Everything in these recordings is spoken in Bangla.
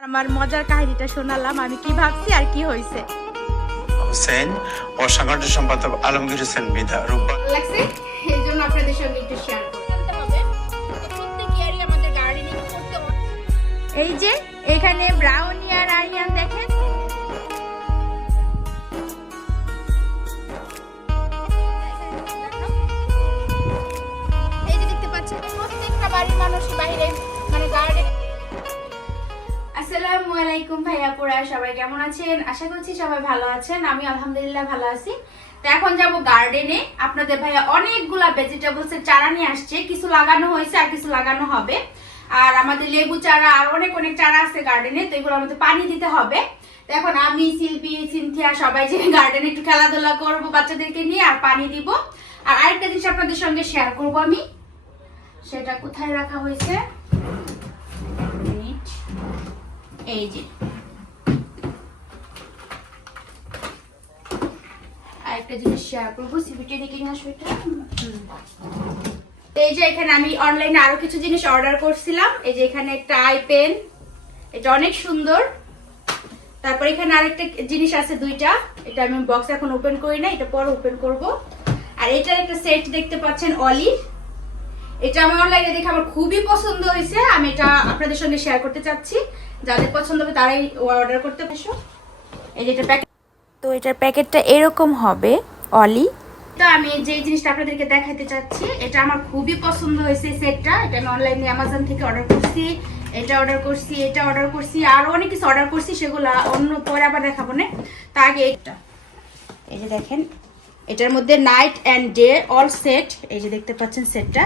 আমার মজার কাহিনীটা শোনালাম আমি কি ভাবছি আর কি হয়েছে হোসেন ও সংগঠন সম্পাদক আলমগীর হোসেন বিদা রূপবান লাগছে? এই জন্য আপনাদের সঙ্গে একটু শেয়ার এই যে এখানে ব্রাউনি আর আরিয়ান দেখেন। এই যে দেখতে পাচ্ছেন প্রত্যেকটা বাড়ির মানুষ বাইরে। আসসালামু আলাইকুম ভাইয়া পুরা সবাই কেমন আছেন? আশা করছি সবাই ভালো আছেন আমি আলহামদুলিল্লাহ ভালো আছি। তো এখন যাব গার্ডেনে আপনাদের ভাইয়া অনেকগুলা ভেজিটেবলস এর চারা নিয়ে আসছে। কিছু লাগানো হয়েছে আর কিছু লাগানো হবে। আর আমাদের লেবু চারা, আর অনেক অনেক চারা আছে গার্ডেনে তো এগুলো আমাদের পানি দিতে হবে। তো এখন আমি, শিল্পী, সিনথিয়া, সবাই যে গার্ডেনে একটু খেলাধুলা করব বাচ্চাদেরকে নিয়ে আর পানি দিব। আর আরেকটা জিনিস আপনাদের সঙ্গে শেয়ার করব আমি। সেটা কোথায় রাখা হয়েছে? এই যে। আরেকটা জিনিস শেয়ার এই যে এখানে আমি অনলাইনে আরও কিছু জিনিস অর্ডার করছিলাম। এই যে এখানে একটা আই পেন এটা অনেক সুন্দর। তারপর এখানে আরেকটা জিনিস আছে দুইটা। এটা আমি বক্স এখন ওপেন করি না এটা পরে ওপেন করব। আর এটার একটা সেট দেখতে পাচ্ছেন অলিভ এটা আমি অনলাইনে দেখে আমার খুবই পছন্দ হয়েছে। আমি এটা আপনাদের সঙ্গে শেয়ার করতে চাচ্ছি। যাদের পছন্দ হবে তারাই অর্ডার করতে পারছ এই যে এটা প্যাকেট তো এটার প্যাকেটটা এরকম হবে অলি। তো আমি যে জিনিসটা আপনাদেরকে দেখাতে চাচ্ছি এটা আমার খুবই পছন্দ হয়েছে সেটটা এটা আমি অনলাইনে অ্যামাজন থেকে অর্ডার করছি এটা অর্ডার করছি এটা অর্ডার করছি আরও অনেক কিছু অর্ডার করছি সেগুলো অন্য পরে আবার দেখাবো না। তার আগে এটা। এই যে দেখেন এটার মধ্যে night and day all set এই যে দেখতে পাচ্ছেন সেটটা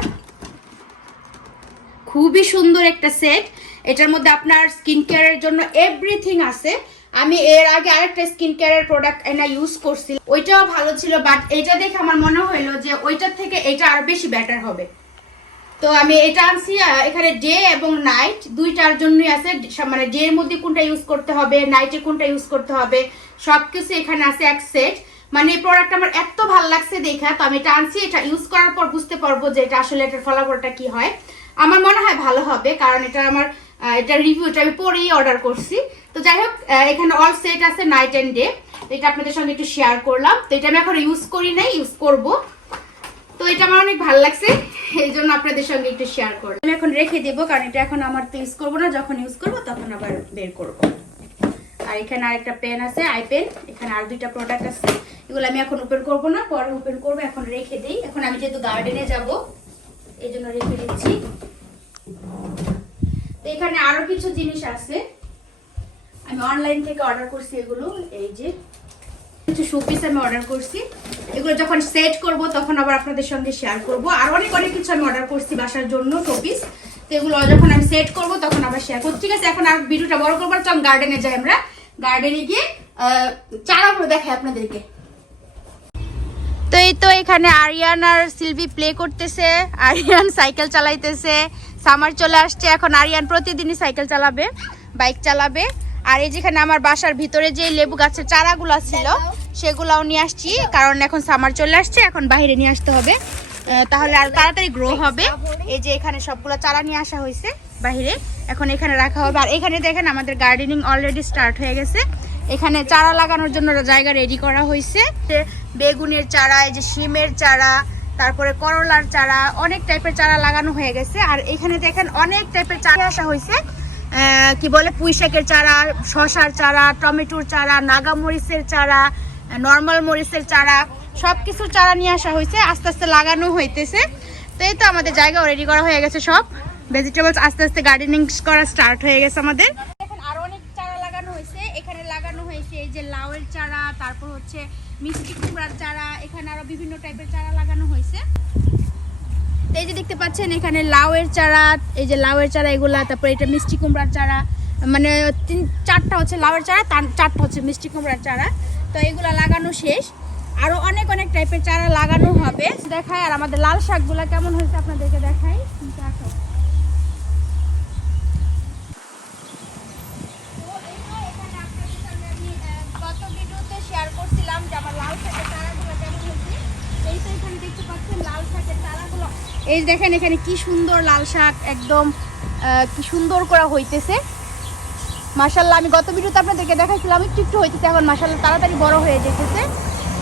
খুবই সুন্দর একটা সেট এটার মধ্যে আপনার স্কিন কেয়ারের জন্য এভরিথিং আছে। আমি এর আগে আরেকটা স্কিন কেয়ারের প্রোডাক্ট এনা ইউজ করছি। ওইটাও ভালো ছিল বাট এটা দেখে আমার মনে হলো যে ওইটার থেকে এটা আর বেশি বেটার হবে। তো আমি এটা আনছি এখানে ডে এবং নাইট দুইটার জন্যই আছে। মানে ডে এর মধ্যে কোনটা ইউজ করতে হবে নাইটে কোনটা ইউজ করতে হবে, সবকিছু এখানে আছে এক সেট মানে এই প্রোডাক্ট আমার এত ভালো লাগছে দেখা, তো আমি এটা আনছি, এটা ইউজ করার পর বুঝতে পারব যে এটা আসলে এটার ফলাফলটা কি হয়। আমার মনে হয় ভালো হবে, কারণ এটা আমার এটা রিভিউ এটা আমি পরেই অর্ডার করছি। তো যাই হোক এখানে অল সেট আছে নাইট অ্যান্ড ডে এটা আপনাদের সঙ্গে একটু শেয়ার করলাম। তো এটা আমি এখন ইউজ করি নাই ইউজ করব। তো এটা আমার অনেক ভালো লাগছে, এই জন্য আপনাদের সঙ্গে একটু শেয়ার করলাম। আমি এখন রেখে দেবো, কারণ এটা এখন আমার তো ইউজ করব না, যখন ইউজ করব তখন আবার বের করব। আর এখানে আরেকটা পেন আছে আই পেন এখানে আর দুইটা প্রোডাক্ট আছে। এগুলো আমি এখন ওপেন করব না, পরে ওপেন করব, এখন রেখে দিই। এখন আমি যেহেতু গার্ডেনে যাব, এই জন্য রেখে দিচ্ছি। তো এখানে আরও কিছু জিনিস আছে। আমি অনলাইন থেকে অর্ডার করছি এগুলো, এই যে কিছু শোপিস আমি অর্ডার করছি। এগুলো যখন সেট করব, তখন আবার আপনাদের সঙ্গে শেয়ার করব। আর অনেক অনেক কিছু আমি অর্ডার করছি বাসার জন্য শোপিস তো এগুলো যখন আমি সেট করব, তখন আবার শেয়ার করব। ঠিক আছে, এখন আর ভিডিওটা বড় করব চল গার্ডেনে যাই আমরা। গার্ডেনে গিয়ে চারাগুলো দেখাই আপনাদেরকে। তো এই তো এখানে আরিয়ান আর সিলভি প্লে করতেছে। আরিয়ান সাইকেল চালাইতেছে। সামার চলে আসছে, এখন আরিয়ান প্রতিদিনই সাইকেল চালাবে, বাইক চালাবে। আর এই যেখানে আমার বাসার ভিতরে যে লেবু গাছের চারাগুলো ছিল, সেগুলাও নিয়ে আসছি, কারণ এখন সামার চলে আসছে, এখন বাইরে নিয়ে আসতে হবে। তাহলে আর তাড়াতাড়ি গ্রো হবে। এই যে এখানে সবগুলো চারা নিয়ে আসা হয়েছে বাইরে, এখন এখানে রাখা হবে। আর এখানে দেখেন আমাদের গার্ডেনিং অলরেডি স্টার্ট হয়ে গেছে। এখানে চারা লাগানোর জন্য জায়গা রেডি করা হয়েছে। বেগুনের চারা, এই যে শিমের চারা তারপরে করলার চারা, অনেক টাইপের চারা লাগানো হয়ে গেছে। আর এখানে দেখেন অনেক টাইপের চারা আসা হয়েছে। কি বলে, পুঁই শাকের চারা শশার চারা, টমেটোর চারা, নাগা মরিচের চারা নর্মাল মরিচের চারা সব কিছুর চারা নিয়ে আসা হয়েছে। আস্তে আস্তে লাগানো হইতেছে। তো এই তো আমাদের জায়গাও রেডি করা হয়ে গেছে সব। ভেজিটেবলস আস্তে আস্তে গার্ডেনিং করা স্টার্ট হয়ে গেছে আমাদের। এখন আরও অনেক চারা লাগানো হয়েছে। এখানে লাগানো হয়েছে এই যে লাউয়ের চারা, তারপর হচ্ছে মিষ্টি কুমড়ার চারা, এখানে আরও বিভিন্ন টাইপের চারা লাগানো হয়েছে। এই যে দেখতে পাচ্ছেন, এখানে লাউয়ের চারা, এই যে লাউয়ের চারা এগুলা, তারপর এটা মিষ্টি কুমড়ার চারা মানে তিন, চারটা হচ্ছে লাউয়ের চারা, তার চারটা হচ্ছে মিষ্টি কুমড়ার চারা। তো এগুলা লাগানো শেষ। আরও অনেক অনেক টাইপের চারা লাগানো হবে। দেখায় আর আমাদের লাল শাকগুলা কেমন হয়েছে আপনাদেরকে দেখাই। দেখো তো এই তো এখানে আপনাদের সঙ্গে আমি, আহ, গত ভিডিওতে share করছিলাম যে আমার লাল শাকের চারাগুলো কেমন হয়েছে। এই তো এখানে দেখতে লাল। এই দেখেন এখানে কি সুন্দর লাল শাক, একদম কি সুন্দর করা হইতেছে। মাসাল্লাহ আমি গত ভিডিওতে আপনাদেরকে দেখাইছিলাম, একটু একটু হইতেছে, এখন মাসাল্লাহ তাড়াতাড়ি বড় হয়ে যেতেছে।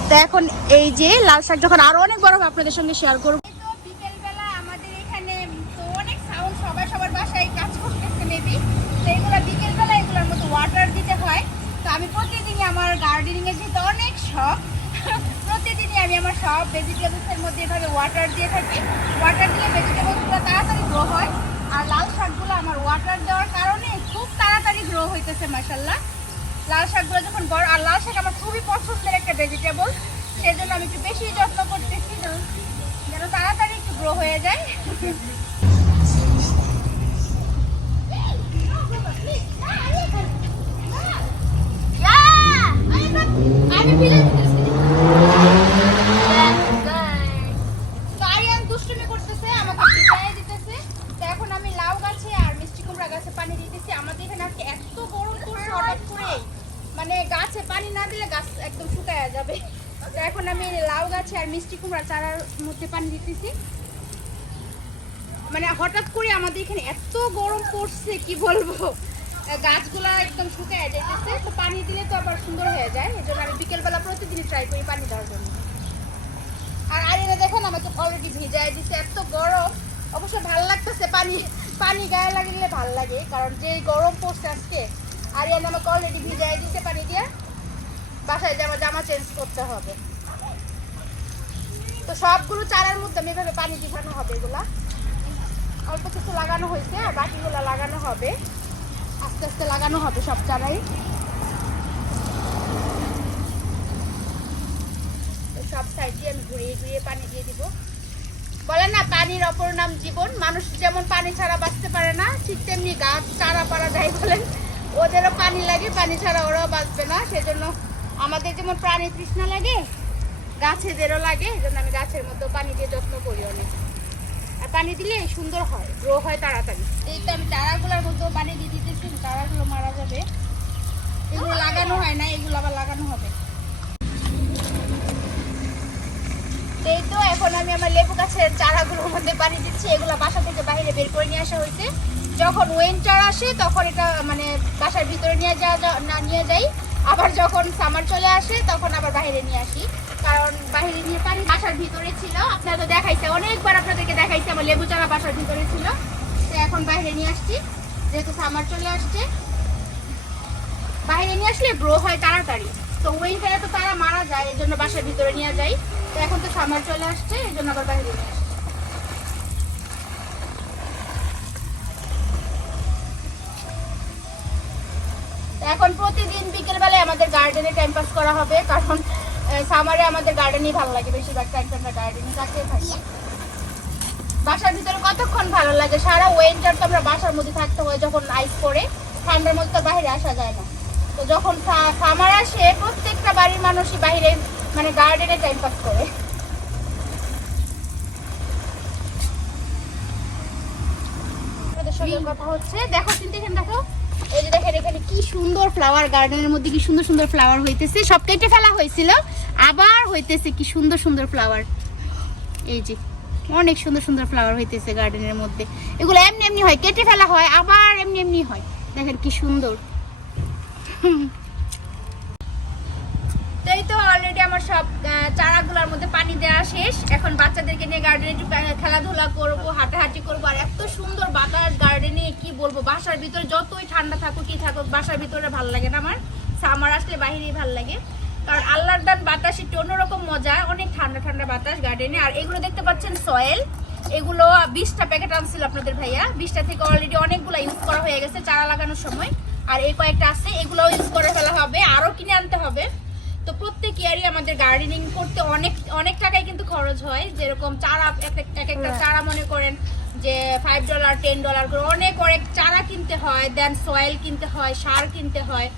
তো এখন এই যে লাল শাক যখন আরও অনেক বড় হবে, আপনাদের সঙ্গে শেয়ার করব বিকেলবেলা আমাদের এখানে তো অনেক সাউন্ড সবাই সবার বাসায় কাজ করতেছে মেবি তো এগুলো বিকেলবেলা এগুলোর মধ্যে ওয়াটার দিতে হয় তো আমি প্রতিদিনই আমার গার্ডেনিং এর যেহেতু অনেক শখ প্রতিদিনই আমি আমার সব ভেজিটেবলসের মধ্যে এভাবে ওয়াটার দিয়ে থাকি। ওয়াটার দিলে ভেজিটেবলসগুলো তাড়াতাড়ি গ্রো হয়। আর লাল শাকগুলো আমার ওয়াটার দেওয়ার কারণে খুব তাড়াতাড়ি গ্রো হইতেছে মাসাল্লাহ লাল শাকগুলো যখন বড় আর লাল শাক আমার খুবই পছন্দের একটা ভেজিটেবল সেজন্য আমি একটু বেশি যত্ন করতেছি যেন- যেন তাড়াতাড়ি একটু গ্রো হয়ে যায়। আমি দিতেছি তো আরিয়ান দুষ্টুমি করতেছে আমাকে ভিজায় দিতেছে তো এখন আমি লাউ গাছে আর মিষ্টি কুমড়া গাছে পানি দিতেছি আমাদের এখানে আজকে এত গরম পড়ছে হঠাৎ করে মানে গাছে পানি না দিলে গাছ একদম শুকায় যাবে তো এখন আমি গাছে আর মিষ্টি কুমড়া চারার মধ্যে পানি দিতেছি। মানে হঠাৎ করে আমাদের এখানে এত গরম পড়ছে, কি বলব? গাছগুলা একদম শুকায় যাইতেছে, তো পানি দিলে তো আবার সুন্দর হয়ে যায়। এই জন্য আমি বিকেলবেলা প্রতিদিনই ট্রাই করি পানি দেওয়ার জন্য। আর আরিনা, দেখেন আমাকে অলরেডি ভিজায় দিছে, এত গরম। অবশ্য ভালো লাগতেছে পানি পানি গায়ে লাগলে ভালো লাগে, কারণ যে গরম পড়ছে আজকে আর আরিয়ান আমাকে অলরেডি ভিজায় দিচ্ছে পানি দিয়ে। বাসায় জামা জামা চেঞ্জ করতে হবে। তো সবগুলো চারার মধ্যে আমি এভাবে পানি দিবানো হবে এগুলা। অল্প কিছু লাগানো হয়েছে, আর বাকিগুলো লাগানো হবে। আস্তে আস্তে লাগানো হবে সব চারাই সব সাইড দিয়ে আমি ঘুরিয়ে ঘুরিয়ে পানি দিয়ে দিব। বলে না, পানির অপর নাম জীবন। মানুষ যেমন পানি ছাড়া বাঁচতে পারে না, ঠিক তেমনি গাছ চারা পারা যায় বলেন, ওদেরও পানি লাগে, পানি ছাড়া ওরাও বাঁচবে না। সেজন্য আমাদের যেমন প্রাণী তৃষ্ণা লাগে গাছেদেরও লাগে, এই জন্য আমি গাছের মধ্যে পানি দিয়ে যত্ন করি অনেক। আর পানি দিলে সুন্দর হয়, গ্রো হয় তাড়াতাড়ি। এই তো আমি চারাগুলোর মধ্যেও পানি দিয়ে দিতেছি চারাগুলো মারা যাবে। এগুলো লাগানো হয় না, এগুলো আবার লাগানো হবে। এই তো এখন আমি আমার লেবু গাছের চারাগুলোর মধ্যে পানি দিচ্ছি, এগুলো বাসা থেকে বাইরে বের করে নিয়ে আসা হয়েছে। যখন উইন্টার আসে, তখন এটা মানে বাসার ভিতরে নিয়ে যাওয়া না নিয়ে যাই। আবার যখন সামার চলে আসে, তখন আবার বাইরে নিয়ে আসি। কারণ বাইরে নিয়ে পানি বাসার ভিতরে ছিল। আপনারা তো দেখাইছে, অনেকবার আপনাদেরকে দেখাইছে আমার লেবু চারা বাসার ভিতরে ছিল। তো এখন বাইরে নিয়ে আসছি, যেহেতু সামার চলে আসছে। বাইরে নিয়ে আসলে গ্রো হয় তাড়াতাড়ি। তো উইন্টারে তো তারা মারা যায়, এই জন্য বাসার ভিতরে নিয়ে যাই। তো এখন তো সামার চলে আসছে, এই জন্য আবার বাইরে নিয়ে আসছি। এখন প্রতিদিন বিকেল বেলায় আমাদের গার্ডেনে টাইম পাস করা হবে, কারণ সামারে আমাদের গার্ডেনই ভালো লাগে বেশিরভাগ টাইম আমরা গার্ডেনে কাটিয়ে থাকি। বাসার ভিতরে কতক্ষণ ভালো লাগে? সারা উইন্টার তো আমরা বাসার মধ্যে থাকতে হয় যখন আইস পড়ে ঠান্ডার মধ্যে তো বাইরে আসা যায় না। তো যখন সামার আসে প্রত্যেকটা বাড়ির মানুষই বাইরে মানে গার্ডেনে টাইম পাস করে। সঙ্গে কথা হচ্ছে। দেখো এই যে দেখেন এখানে কি সুন্দর ফ্লাওয়ার গার্ডেনের মধ্যে কি সুন্দর সুন্দর ফ্লাওয়ার হইতেছে। সব কেটে ফেলা হয়েছিল। আবার হইতেছে কি সুন্দর সুন্দর ফ্লাওয়ার এই যে, অনেক সুন্দর সুন্দর ফ্লাওয়ার হইতেছে গার্ডেনের মধ্যে। এগুলো এমনি এমনি হয়, কেটে ফেলা হয়, আবার এমনি এমনি হয়। দেখেন কি সুন্দর। এই তো অলরেডি আমার সব চারাগুলোর মধ্যে পানি দেওয়া শেষ। এখন বাচ্চাদেরকে নিয়ে গার্ডেনে একটু খেলাধুলা করব, হাঁটাহাঁটি করব। আর এত সুন্দর বাতাস গার্ডেনে কি বলব? বাসার ভিতরে যতই ঠান্ডা থাকুক, কি থাকুক, বাসার ভিতরে ভালো লাগে না আমার। সামার আসলে বাইরেই ভালো লাগে। কারণ আল্লাহর দান বাতাস একটু অন্যরকম মজা অনেক ঠান্ডা ঠান্ডা বাতাস গার্ডেনে আর এগুলো দেখতে পাচ্ছেন সয়েল এগুলো বিশটা প্যাকেট আনছিল আপনাদের ভাইয়া। বিশটা থেকে অলরেডি অনেকগুলো ইউজ করা হয়ে গেছে চারা লাগানোর সময়। আর এই কয়েকটা আছে এগুলোও ইউজ করে ফেলা হবে আরও কিনে আনতে হবে। তো প্রত্যেক ইয়ারই আমাদের গার্ডেনিং করতে অনেক অনেক টাকাই কিন্তু খরচ হয়। যেরকম চারা এক এক- এক একটা চারা মনে করেন যে ফাইভ ডলার টেন ডলার করে অনেক অনেক চারা কিনতে হয়। দেন সয়েল কিনতে হয় সার কিনতে হয়।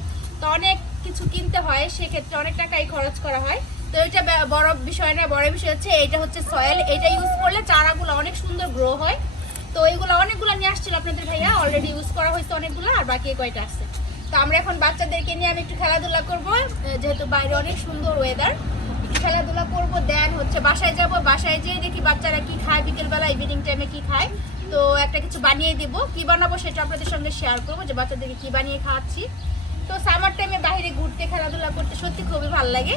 তো অনেক কিছু কিনতে হয়, সেক্ষেত্রে অনেক টাকাই খরচ করা হয়। তো এটা বড় বিষয় না, বড় বিষয় হচ্ছে এটা হচ্ছে সয়েল এটা ইউজ করলে চারাগুলো অনেক সুন্দর গ্রো হয়। তো এইগুলো অনেকগুলো নিয়ে আসছিল আপনাদের ভাইয়া অলরেডি ইউজ করা হয়েছে অনেকগুলো, আর বাকি কয়টা আছে। তো আমরা এখন বাচ্চাদেরকে নিয়ে আমি একটু খেলাধুলা করব যেহেতু বাইরে অনেক সুন্দর ওয়েদার খেলাধুলা করব, দেন হচ্ছে বাসায় যাব, বাসায় যেয়ে দেখি বাচ্চারা কি খায়, বিকেলবেলা ইভিনিং টাইমে কি খায়। তো একটা কিছু বানিয়ে দিব, কি বানাবো সেটা আপনাদের সঙ্গে শেয়ার করব, যে বাচ্চাদেরকে কি বানিয়ে খাওয়াচ্ছি। তো সামার টাইমে বাইরে ঘুরতে, খেলাধুলা করতে সত্যি খুবই ভালো লাগে।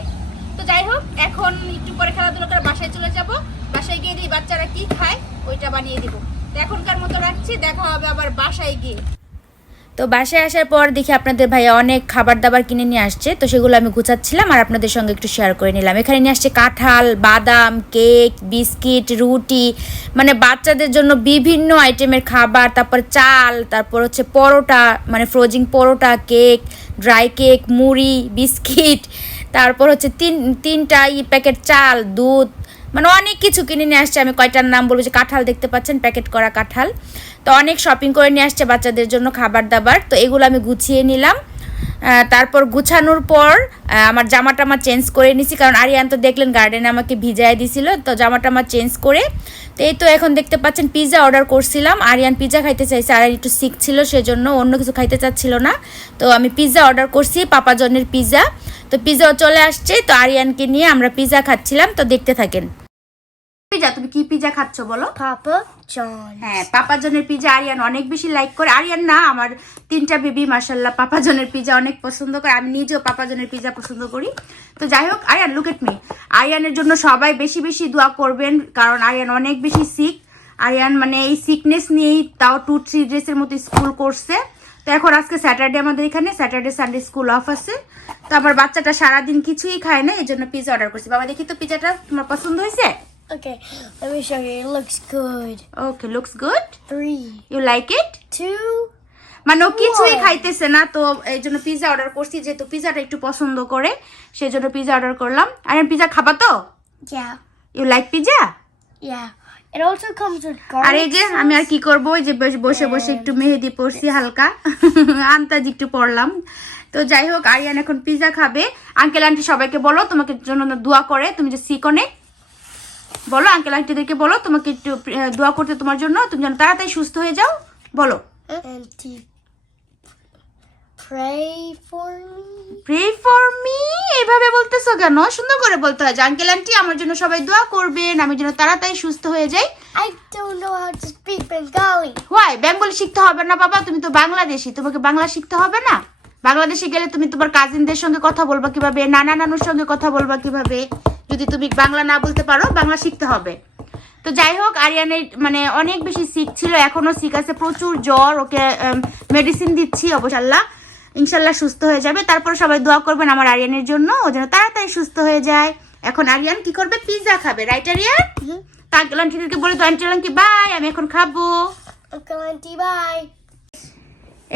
তো যাই হোক, এখন একটু পরে খেলাধুলা করে বাসায় চলে যাব। বাসায় গিয়ে দিই বাচ্চারা কি খায়, ওইটা বানিয়ে দিব। তো এখনকার মতো রাখছি, দেখা হবে আবার বাসায় গিয়ে। তো বাসায় আসার পর দেখি আপনাদের ভাইয়া অনেক খাবার দাবার কিনে নিয়ে আসছে, তো সেগুলো আমি গুছাচ্ছিলাম আর আপনাদের সঙ্গে একটু শেয়ার করে নিলাম। এখানে নিয়ে আসছে কাঁঠাল, বাদাম কেক বিস্কিট রুটি মানে বাচ্চাদের জন্য বিভিন্ন আইটেমের খাবার, তারপর চাল, তারপর হচ্ছে পরোটা মানে ফ্রোজিং পরোটা কেক ড্রাই কেক মুড়ি বিস্কিট তারপর হচ্ছে তিন, তিনটা ই প্যাকেট চাল, দুধ মানে অনেক কিছু কিনে নিয়ে আসছে। আমি কয়টার নাম বলব? যে কাঁঠাল দেখতে পাচ্ছেন, প্যাকেট করা কাঁঠাল। তো অনেক শপিং করে নিয়ে আসছে বাচ্চাদের জন্য খাবার দাবার তো এগুলো আমি গুছিয়ে নিলাম। তারপর গুছানোর পর আমার জামা টামা চেঞ্জ করে নিছি। কারণ আরিয়ান তো দেখলেন গার্ডেনে আমাকে ভিজায় দিছিল, তো জামা টামা চেঞ্জ করে। তো এই তো এখন দেখতে পাচ্ছেন পিৎজা অর্ডার করছিলাম। আরিয়ান পিৎজা খাইতে চাইছে। আরিয়ান একটু সিক ছিল, সেজন্য অন্য কিছু খাইতে চাচ্ছিল না। তো আমি পিৎজা অর্ডার করছি পাপা জনের পিৎজা তো পিৎজাও চলে আসছে, তো আরিয়ানকে নিয়ে আমরা পিৎজা খাচ্ছিলাম। তো দেখতে থাকেন। পিজা তুমি কি পিজা খাচ্ছ বলো? John. হ্যাঁ পাপা জনের পিজা আরিয়ান অনেক বেশি লাইক করে। আরিয়ান না আমার তিনটা বেবি মার্শাল্লাহ পাপা জনের পিজা অনেক পছন্দ করে। আমি নিজেও পাপা জনের পিজা পছন্দ করি। তো যাই হোক আরিয়ান লুক এট মি আরিয়ানের জন্য সবাই বেশি বেশি দোয়া করবেন কারণ আরিয়ান অনেক বেশি সিক আরিয়ান মানে এই সিকনেস নিয়েই তাও টু থ্রি ড্রেসের মতো স্কুল করছে। তো এখন আজকে স্যাটারডে আমাদের এখানে স্যাটারডে সানডে স্কুল অফ আছে। তো আমার বাচ্চাটা সারাদিন কিছুই খায় না এই জন্য পিজা অর্ডার করছি। বাবা দেখি তো পিজাটা তোমার পছন্দ হয়েছে? Okay, let me show you. It looks good. Okay looks good Three, you like it two. মানে কিছুই. খাইতেছে না তো এই জন্য পিজা অর্ডার করছি যেহেতু পিজাটা একটু পছন্দ করে সেই জন্য পিজা অর্ডার করলাম আর পিজা খাবা তো Yeah, you like pizza yeah. It also comes with আর এই. যে আমি আর কি করব ওই যে বসে- বসে বসে একটু মেহেদি পড়ছি হালকা আন্তাজ একটু পড়লাম তো যাই হোক আরিয়ান এখন পিজা খাবে আঙ্কেল আন্টি সবাইকে বলো তোমাকে জন্য দোয়া করে তুমি যে সিক অনেক বলো আঙ্কেল আন্টিদেরকে বলো তোমাকে একটু দোয়া করতে তোমার জন্য। তুমি যেন তাড়াতাড়ি সুস্থ হয়ে যাও বলো. প্রে ফর মি এইভাবে বলতেছো কেন? সুন্দর করে বলতে হয় আঙ্কেল আন্টি আমার জন্য সবাই দোয়া করবেন আমি যেন তাড়াতাড়ি সুস্থ হয়ে যাই। I don't know how to speak Bengali. Why Bengali শিখতে হবে না বাবা তুমি তো বাংলাদেশি তোমাকে বাংলা শিখতে হবে না? বাংলাদেশে গেলে তুমি তোমার কাজিনদের সঙ্গে কথা বলবা কীভাবে নানা নানুর সঙ্গে কথা বলবা কীভাবে? যদি তুমি বাংলা না বলতে পারো বাংলা শিখতে হবে। তো যাই হোক আরিয়ানের মানে অনেক বেশি সিক ছিল এখনও সিক আছে প্রচুর জ্বর ওকে মেডিসিন দিচ্ছি অবশ্যাল্লাহ ইনশাল্লাহ সুস্থ হয়ে যাবে। তারপর সবাই দোয়া করবেন আমার আরিয়ানের জন্য ও যেন তাড়াতাড়ি সুস্থ হয়ে যায়। এখন আরিয়ান কি করবে? পিৎজা খাবে রাইট আরিয়ান? তা আঙ্কেল আন্টিদেরকে বলে তো আন্টি বাই আমি এখন খাব। Auntie, bye.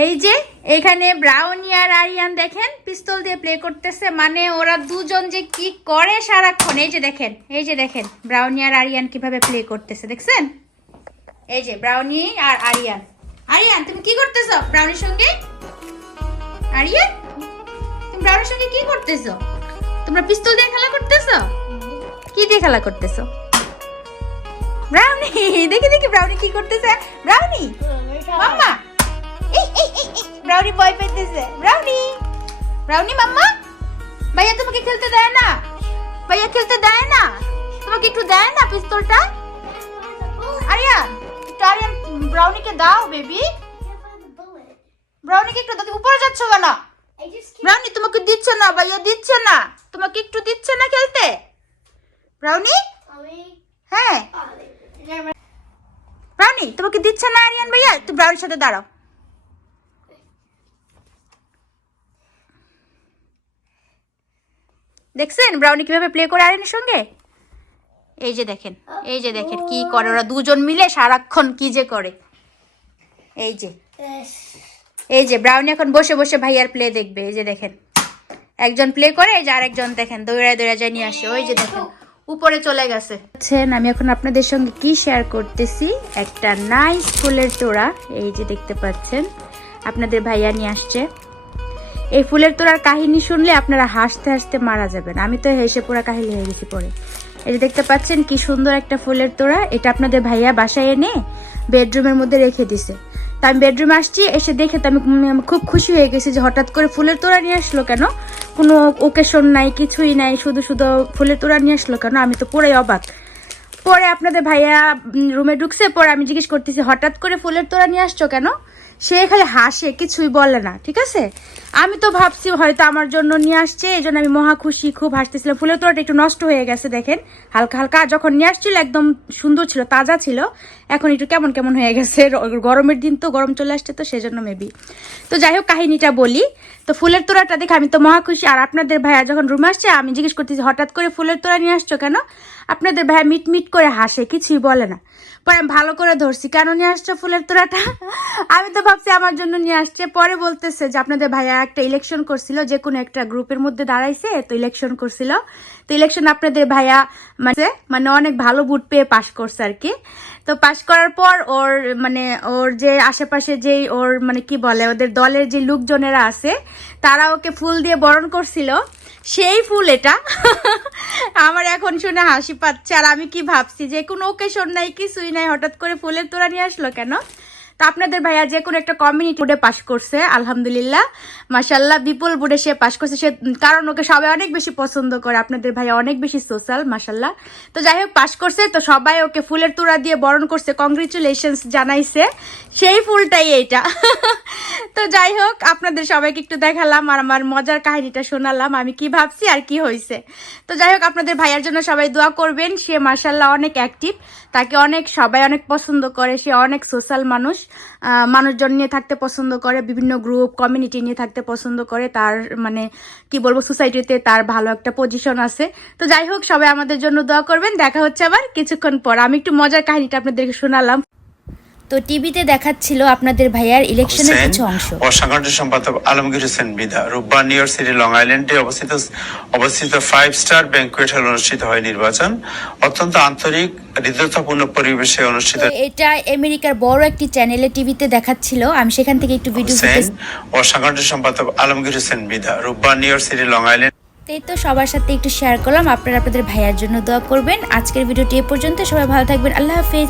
এই যে এখানে ব্রাউনি আর আরিয়ান দেখেন পিস্তল দিয়ে প্লে করতেছে। মানে ওরা দুজন যে কি করে সারাক্ষণ এই যে দেখেন এই যে দেখেন ব্রাউনি আর আরিয়ান কীভাবে প্লে করতেছে দেখছেন? এই যে ব্রাউনি আর আরিয়ান আরিয়ান তুমি কি করতেছো? ব্রাউনির সঙ্গে? আরিয়ান তুমি ব্রাউনির সঙ্গে কি করতেছো? তোমরা পিস্তল দিয়ে খেলা করতেছো? কি দিয়ে খেলা করতেছো? ব্রাউনি দেখি দেখি ব্রাউনি কি করতেছে। ব্রাউনি মাম্মা ব্রাউনি ভয় পেতেছে। Brownie Brownie mamma? ভাইয়া তোমাকে খেলতে দেয় না। ভাইয়া খেলতে দেয় না। তোমাকে একটু দেয় না পিস্তলটা? আরিয়ান একটু আরিয়ান ব্রাউনিকে দাও বেবি ব্রাউনিকে একটু দাও, তুমি উপরে যাচ্ছ কেন? ব্রাউনি তোমাকে দিচ্ছে না, ভাইয়া দিচ্ছে না। তোমাকে একটু দিচ্ছে না খেলতে? ব্রাউনি হ্যাঁ। ব্রাউনি তোমাকে দিচ্ছে না, আরিয়ান ভাইয়া। তুই ব্রাউনির সাথে দাঁড়াও। দেখছেন? ব্রাউনি কীভাবে প্লে করে আরিয়ানের সঙ্গে? এই যে দেখেন এই যে দেখেন কি করে ওরা দুজন মিলে সারাক্ষণ কি যে করে। এই যে এই যে ব্রাউনি এখন বসে বসে ভাইয়ার প্লে দেখবে। এই যে দেখেন একজন প্লে করে এই যে আরেকজন দেখেন দৌড়ায় দৌড়ায় যায় নিয়ে আসে। ওই যে দেখেন উপরে চলে গেছে। আমি এখন আপনাদের সঙ্গে কি শেয়ার করতেছি? একটা নাইস ফুলের তোড়া এই যে দেখতে পাচ্ছেন। আপনাদের ভাইয়া নিয়ে আসছে। এই ফুলের তোড়ার কাহিনী শুনলে আপনারা হাসতে হাসতে মারা যাবেন। আমি তো হেসে পুরা কাহিনী হয়ে গেছি পরে এটা দেখতে পাচ্ছেন কি সুন্দর একটা ফুলের তোড়া। এটা আপনাদের ভাইয়া বাসায় এনে বেডরুমের মধ্যে রেখে দিছে। তা আমি বেডরুমে আসছি, এসে দেখে তো আমি খুব খুশি হয়ে গেছি যে হঠাৎ করে ফুলের তোড়া নিয়ে আসলো কেন? কোনো ওকেশন নাই, কিছুই নাই, শুধু শুধু ফুলের তোড়া নিয়ে আসলো কেন? আমি তো পুরাই অবাক। পরে আপনাদের ভাইয়া রুমে ঢুকছে, পরে আমি জিজ্ঞেস করতেছি, হঠাৎ করে ফুলের তোড়া নিয়ে আসছো কেন? সে খালি হাসে, কিছুই বলে না, ঠিক আছে? আমি তো ভাবছি হয়তো আমার জন্য নিয়ে আসছে, এই জন্য আমি মহা খুশি, খুব হাসতেছিলাম। ফুলের তোড়াটা একটু নষ্ট হয়ে গেছে, দেখেন। হালকা হালকা, যখন নিয়ে আসছিল, একদম সুন্দর ছিল, তাজা ছিল, এখন একটু কেমন কেমন হয়ে গেছে। গরমের দিন তো গরম চলে আসছে তো, সেজন্য মেবি তো যাই হোক, কাহিনীটা বলি। তো ফুলের তোড়াটা দেখে আমি তো মহা খুশি। আর আপনাদের ভাইয়া যখন রুমে আসছে, আমি জিজ্ঞেস করতেছি হঠাৎ করে ফুলের তোড়া নিয়ে আসছো কেন? আপনাদের ভাইয়া মিট মিট করে হাসে, কিছুই বলে না। পরে আমি ভালো করে ধরছি, কেন নিয়ে আসছো ফুলের তোড়াটা? আমি তো ভাবছি আমার জন্য নিয়ে আসছে। পরে বলতেছে যে, আপনাদের ভাইয়া একটা ইলেকশন করছিল, যে কোনো একটা গ্রুপের মধ্যে দাঁড়াইছে, তো ইলেকশন করছিল। তো ইলেকশন আপনাদের ভাইয়া মানে মানে অনেক ভালো বুট পেয়ে পাশ করছে আর কি। তো পাশ করার পর ওর মানে ওর যে আশেপাশে যেই ওর মানে কি বলে, ওদের দলের যে লোকজনেরা আছে তারা ওকে ফুল দিয়ে বরণ করছিল। সেই ফুল এটা। আমার এখন শুনে হাসি পাচ্ছে। আর আমি কি ভাবছি, যে কোনো ওকেশন নাই, কিছুই নাই, হঠাৎ করে ফুলের তোরা নিয়ে আসলো কেন? তো আপনাদের ভাইয়া যে কোনো একটা কমিউনিটি বোর্ডে পাশ করছে, আলহামদুলিল্লাহ। মাসাল্লাহ বিপুল বোর্ডে সে পাশ করছে। সে, কারণ ওকে সবাই অনেক বেশি পছন্দ করে, আপনাদের ভাইয়া অনেক বেশি সোশ্যাল মাসাল্লাহ তো যাই হোক পাশ করছে, তো সবাই ওকে ফুলের তোড়া দিয়ে বরণ করছে কংগ্রেচুলেশনস জানাইছে। সেই ফুলটাই এইটা। তো যাই হোক, আপনাদের সবাইকে একটু দেখালাম আর আমার মজার কাহিনীটা শোনালাম, আমি কি ভাবছি আর কি হয়েছে তো যাই হোক, আপনাদের ভাইয়ার জন্য সবাই দোয়া করবেন, সে মার্শাল্লাহ অনেক অ্যাক্টিভ তাকে অনেক, সবাই অনেক পছন্দ করে, সে অনেক সোশ্যাল মানুষ। মানুষজন নিয়ে থাকতে পছন্দ করে, বিভিন্ন গ্রুপ কমিউনিটি নিয়ে থাকতে পছন্দ করে, তার মানে কি বলব সোসাইটিতে তার ভালো একটা পজিশন আছে। তো যাই হোক, সবাই আমাদের জন্য দোয়া করবেন। দেখা হচ্ছে আবার কিছুক্ষণ পর। আমি একটু মজার কাহিনীটা আপনাদেরকে শোনালাম। তো টিভিতে দেখাচ্ছিল আপনাদের ভাইয়ার ইলেকশনের কিছু অংশ। ও সাংগঠনিক সম্পাদক আলমগীর হোসেন বিদা রোববার নিউ ইয়র্ক সিটি লং আইল্যান্ডে অবস্থিত অবস্থিত ফাইভ স্টার ব্যাংকুয়েট হলে অনুষ্ঠিত হয় নির্বাচন। অত্যন্ত আন্তরিক হৃদয়তাপূর্ণ পরিবেশে অনুষ্ঠিত এটা আমেরিকার বড় একটি চ্যানেলে টিভিতে দেখাচ্ছিল। আমি সেখান থেকে একটু ভিডিও ও সাংগঠনিক সম্পাদক আলমগীর হোসেন বিদা রোববার New York City Long Island এই তো সবার সাথে একটু শেয়ার করলাম। আপনারা আপনাদের ভাইয়ার জন্য দোয়া করবেন। আজকের ভিডিওটি এ পর্যন্ত। সবাই ভালো থাকবেন। আল্লাহ হাফেজ।